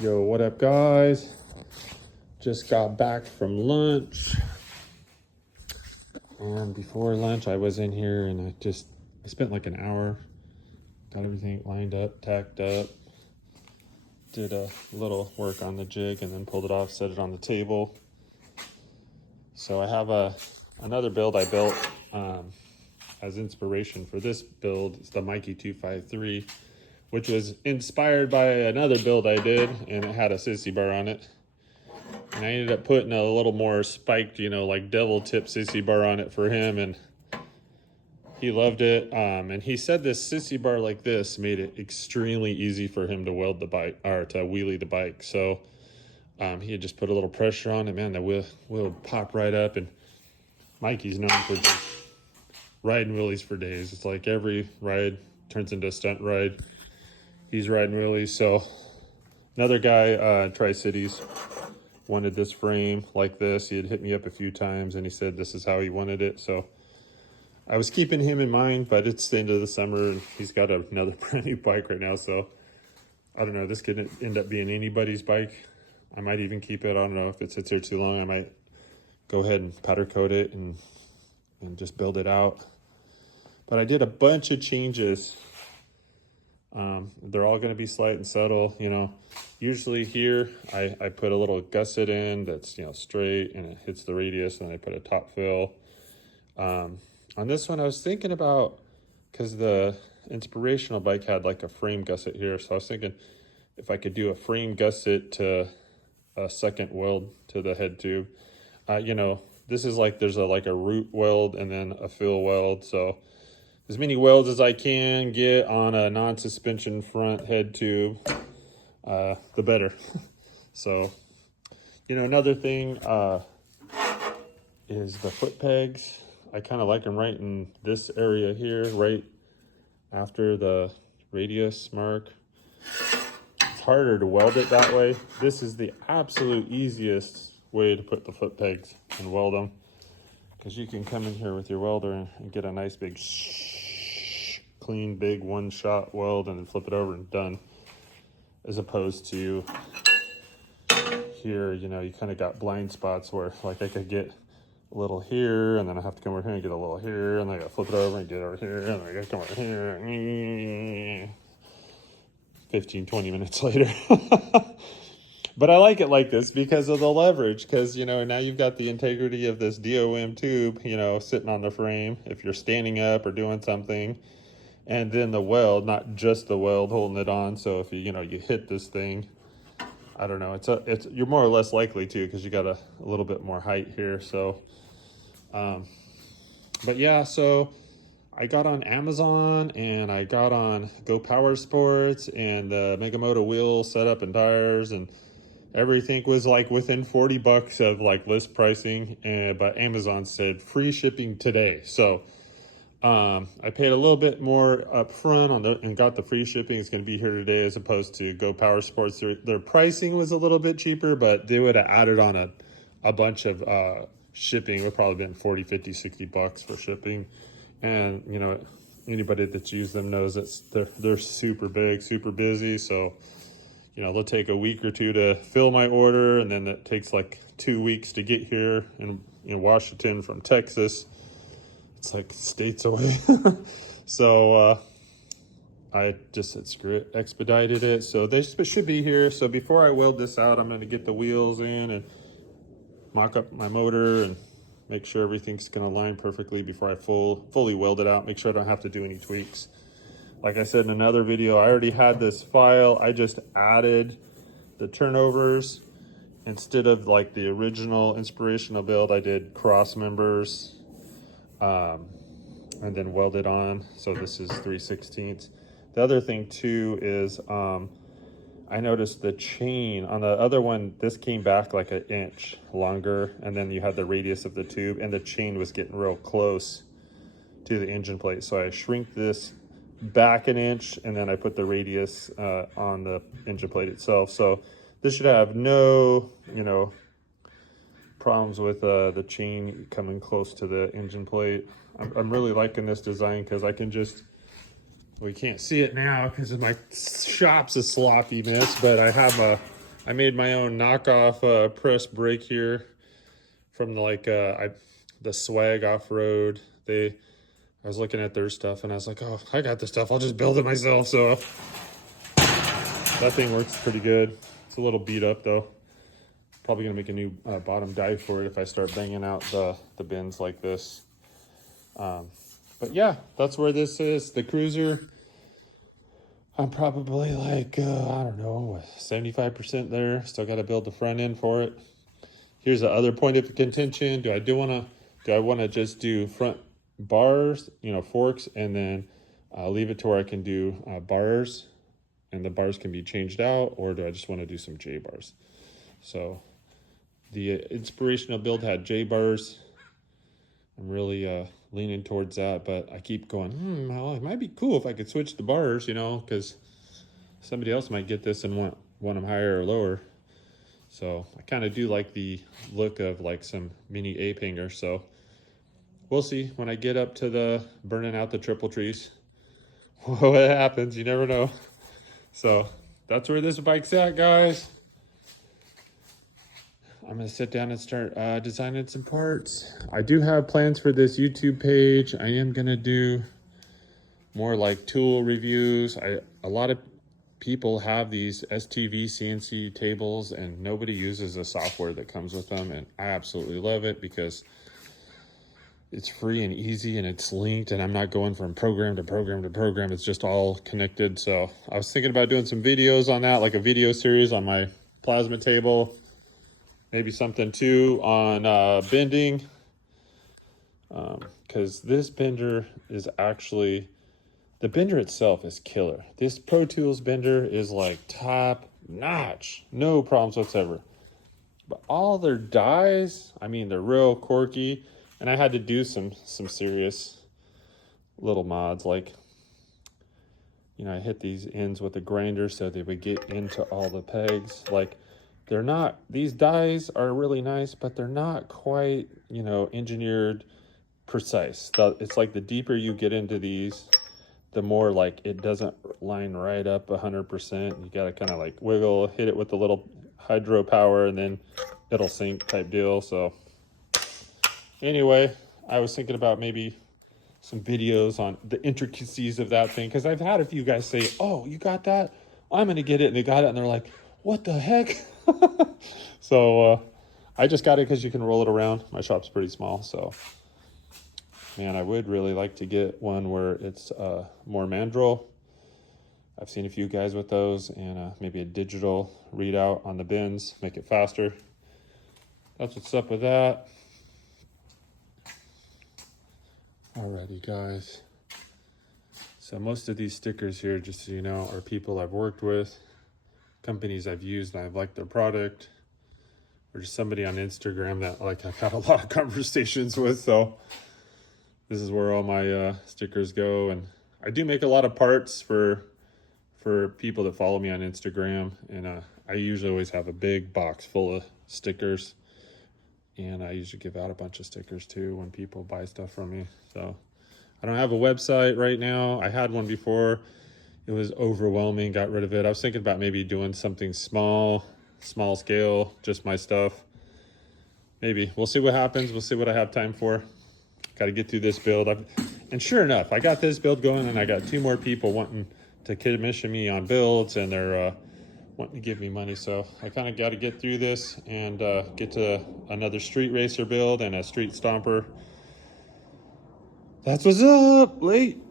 Yo, what up, guys? Just got back from lunch. And before lunch, I was in here and I spent like an hour, got everything lined up, tacked up, did a little work on the jig and then pulled it off, set it on the table. So I have another build I built as inspiration for this build. It's the Mikey 253, which was inspired by another build I did, and it had a sissy bar on it. And I ended up putting a little more spiked, like devil tip sissy bar on it for him, and he loved it. And he said this sissy bar like this made it extremely easy for him to weld the bike, or to wheelie the bike. So he had just put a little pressure on it, man, the wheel would pop right up. And Mikey's known for just riding wheelies for days. It's like every ride turns into a stunt ride. He's riding wheelies. So another guy, Tri-Cities, wanted this frame like this. He had hit me up a few times and he said this is how he wanted it. So I was keeping him in mind, but it's the end of the summer and he's got another brand new bike right now. So I don't know, this could end up being anybody's bike. I might even keep it. I don't know if it sits here too long. I might go ahead and powder coat it and just build it out. But I did a bunch of changes. They're all going to be slight and subtle. Usually here I put a little gusset in that's straight and it hits the radius, and then I put a top fill. On this one I was thinking about, because the inspirational bike had like a frame gusset here, so I was thinking if I could do a frame gusset to a second weld to the head tube. This is like there's like a root weld and then a fill weld, so as many welds as I can get on a non-suspension front head tube, the better. So, another thing is the foot pegs. I kind of like them right in this area here, right after the radius mark. It's harder to weld it that way. This is the absolute easiest way to put the foot pegs and weld them, because you can come in here with your welder and get a nice big clean big one-shot weld and then flip it over and done, as opposed to here, you kind of got blind spots where like I could get a little here and then I have to come over here and get a little here, and then I gotta flip it over and get over here, and then I gotta come over here. 15-20 minutes later. But I like it like this because of the leverage, because now you've got the integrity of this DOM tube sitting on the frame if you're standing up or doing something, and then the weld, not just the weld holding it on. So if you hit this thing, I don't know, it's you're more or less likely to, because you got a little bit more height here. So but yeah, so I got on Amazon and I got on Go Power Sports and the Megamoto wheel setup and tires, and everything was like within $40 of like list pricing, but Amazon said free shipping today. So I paid a little bit more up front and got the free shipping. It's going to be here today, as opposed to Go Power Sports. Their pricing was a little bit cheaper, but they would have added on a bunch of shipping. It would probably been 40, 50, 60 bucks for shipping. And anybody that's used them knows that they're super big, super busy. So they'll take a week or two to fill my order, and then it takes like 2 weeks to get here. And Washington from Texas, it's like states away. So I just said screw it, expedited it. So they should be here. So before I weld this out, I'm going to get the wheels in and mock up my motor and make sure everything's going to line perfectly before I fully weld it out. Make sure I don't have to do any tweaks. Like I said in another video, I already had this file. I just added the turnovers. Instead of like the original inspirational build, I did cross members and then welded on. So this is 3/16. The other thing too is I noticed the chain on the other one, this came back like an inch longer, and then you had the radius of the tube, and the chain was getting real close to the engine plate. So I shrink this back an inch, and then I put the radius on the engine plate itself. So this should have no problems with the chain coming close to the engine plate. I'm really liking this design, because I can just We can't see it now because my shop's a sloppy mess, but I have I made my own knockoff press brake here from the Swag Off-Road. I was looking at their stuff and I was like, oh, I got this stuff. I'll just build it myself. So that thing works pretty good. It's a little beat up though. Probably gonna make a new bottom dive for it if I start banging out the bins like this. But yeah, that's where this is. The Cruiser, I'm probably like, I don't know, 75% there. Still got to build the front end for it. Here's the other point of contention. Do I want to just do front bars, forks, and then leave it to where I can do bars, and the bars can be changed out, or do I just want to do some J bars? So the inspirational build had J bars. I'm really leaning towards that, but I keep going, well, it might be cool if I could switch the bars, because somebody else might get this and want them higher or lower. So I kind of do like the look of like some mini ape hanger. So we'll see when I get up to the burning out the triple trees. What happens, you never know. So that's where this bike's at, guys. I'm gonna sit down and start designing some parts. I do have plans for this YouTube page. I am gonna do more like tool reviews. A lot of people have these STV CNC tables and nobody uses the software that comes with them, and I absolutely love it because it's free and easy and it's linked, and I'm not going from program to program to program. It's just all connected. So I was thinking about doing some videos on that, like a video series on my plasma table. Maybe something too on bending, because this bender is actually, the bender itself is killer. This Pro Tools bender is like top notch, no problems whatsoever. But all their dies, I mean, they're real quirky, and I had to do some serious little mods, like, I hit these ends with a grinder so they would get into all the pegs. Like, they're not, these dies are really nice, but they're not quite, engineered precise. It's like the deeper you get into these, the more like it doesn't line right up 100%. You got to kind of like wiggle, hit it with a little hydro power, and then it'll sink type deal. So anyway, I was thinking about maybe some videos on the intricacies of that thing, because I've had a few guys say, oh, you got that? I'm going to get it. And they got it, and they're like, what the heck? So I just got it because you can roll it around. My shop's pretty small, so man, I would really like to get one where it's more mandrel. I've seen a few guys with those, and maybe a digital readout on the bins, make it faster. That's what's up with that. Alrighty, guys. So most of these stickers here, just so you know, are people I've worked with, companies I've used and I've liked their product, or just somebody on Instagram that like I've had a lot of conversations with. So this is where all my stickers go. And I do make a lot of parts for people that follow me on Instagram, and I usually always have a big box full of stickers, and I usually give out a bunch of stickers too when people buy stuff from me. So I don't have a website right now. I had one before. It was overwhelming, got rid of it. I was thinking about maybe doing something small scale, just my stuff. Maybe. We'll see what happens. We'll see what I have time for. Got to get through this build. And sure enough, I got this build going, and I got 2 more people wanting to commission me on builds, and they're wanting to give me money. So I kind of got to get through this and get to another street racer build and a street stomper. That's what's up. Late.